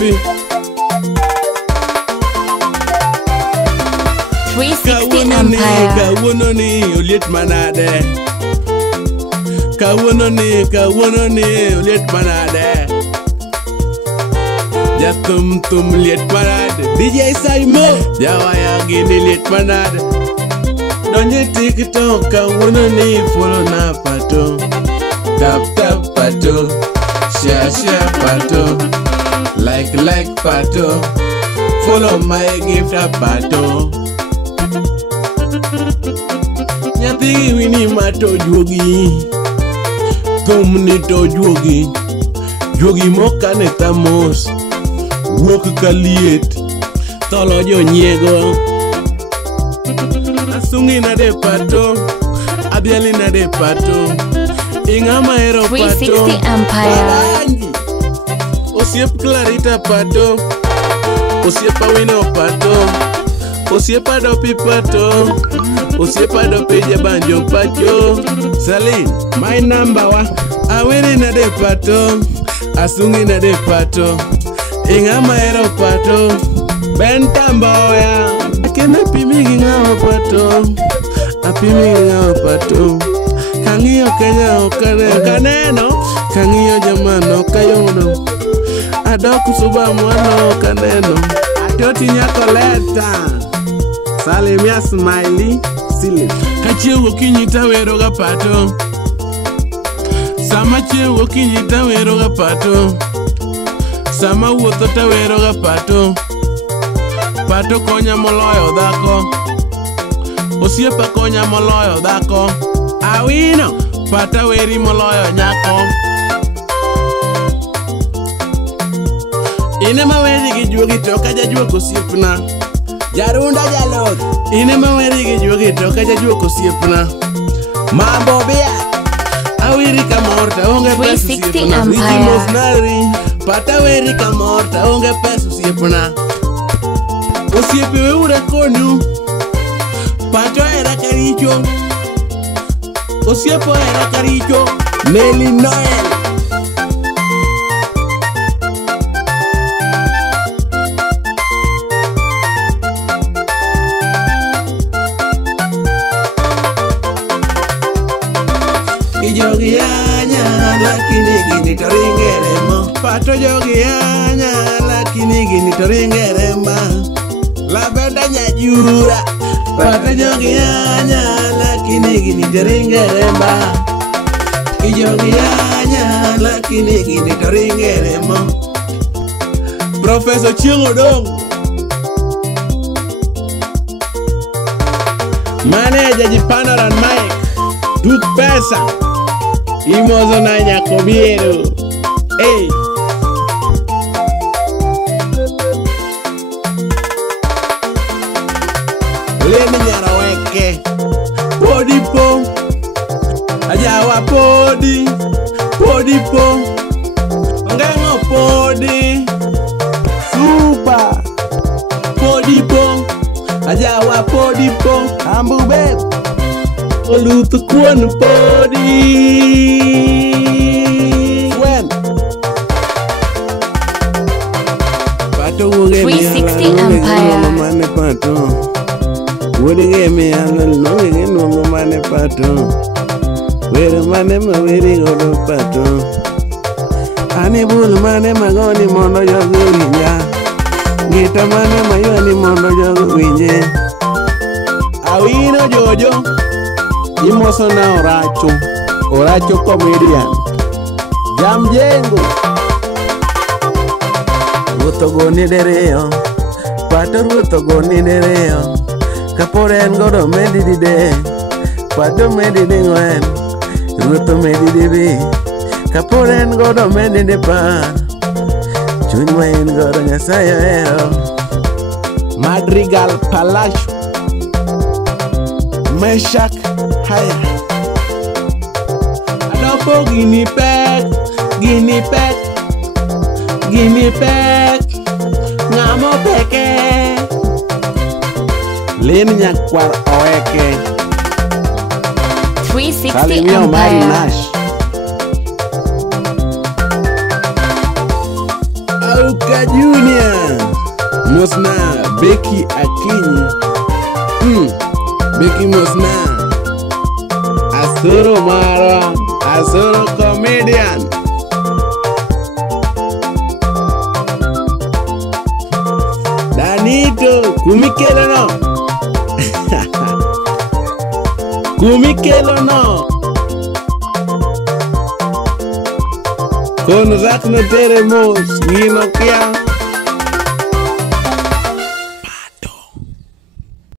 Osiepi 360 Empire. Kawuono ni oliet manade. Kawuono ni oliet manade. Jatum liet manade. DJ Saimo jawaya gini liet manade. Donye TikTok kawuono ni follow na pato. Tap pato. Share pato. Like pato. Follow my gift pato. Nyathi wini mato juogi. Thum ni to juogi. Juogi moka ne tamos. Wuok kaliet. Tholo jo nyiego. Asungi na de pato. Abiali na de pato. Ingama hero pato. 360 Empire. Osiep Clarita pato. Osiepa wino pato. Osiepa dopi pato. Osiepa dopi jabanjo pacho. Salin, my number wa. Awini na de pato. Asungi na de pato. Ingama hero pato. Bentamboya. Akena pimi gingawa pato. Apimi gingawa pato. Kangiyo Kenya okaneno. Kangiyo jamano kayono. Adoku suba mwano kaneno. Atioti nyako leta. Salimia Smiley Silly. Kachiewo kinyi tawero ga pato. Sama chiewo kinyi tawero ga pato. Sama wuotho tawero ga pato. Pato konya moloyo dhako. Osiepa konya moloyo dhako. Awino pata weri moloyo nyako. Ine maweri gi juogi to kaja juok osiepna. Jarunda jalod. Ine maweri gi juogi to kaja juok osiepna. Mambo bia. Awiri kamorta onge pesa 360 Empire. Pata weri kamorta onge pesa osiepna. Osiepe we ura konyu. Pato era karicho. Osiepo era karicho. Nelly Noel. Jogi anya lakini gini toringeremo. Pato jogi anya lakini gini toringerema. Labenda nyajura. Pato jogi anya lakini gini toringerema. Jogi anya lakini gini toringeremo. Professor Chieng Odong. Manager Jipano and Mike. Duk pesa. Imozo na nyakobiero. Hey. Leni nyaraweke. Podi po. Ajawa podi. Podi po. Ngengo podi. Super. Podi po. Ajawa podi po. Ambu babe. Oluto kuon podi. When Pato woge 360 Empire. Mane pato. Woge me anal no ge no mane pato. Were mane ma were godo pato. Ani bul mane magoni mondo jogo winja. Gita mane mayoni mondo jogo winje. Awino jojo. Imoso na Oracho comedian. Jam jengo. Ruto goni dereo. Pato ruto goni dereo. Kapore en godo medi dide. Pato medi dingwen. Ruto medi dibi. Kapore en godo medi dipa. Chuny ma en godo nyasayo ero. Madrigal Palacio. Meshak Haya. Adopo Guinea pek. Ngamo peke. Len nyakwar oweke. 360 Empire. Okay. Peter Junior, Mosna, Becky Akinyi, Becky Mosna, Asoro Mara, Asoro comedian, Danito, Kumikelo no, Kumikelo no, con Rak no teremos, Gino Kia.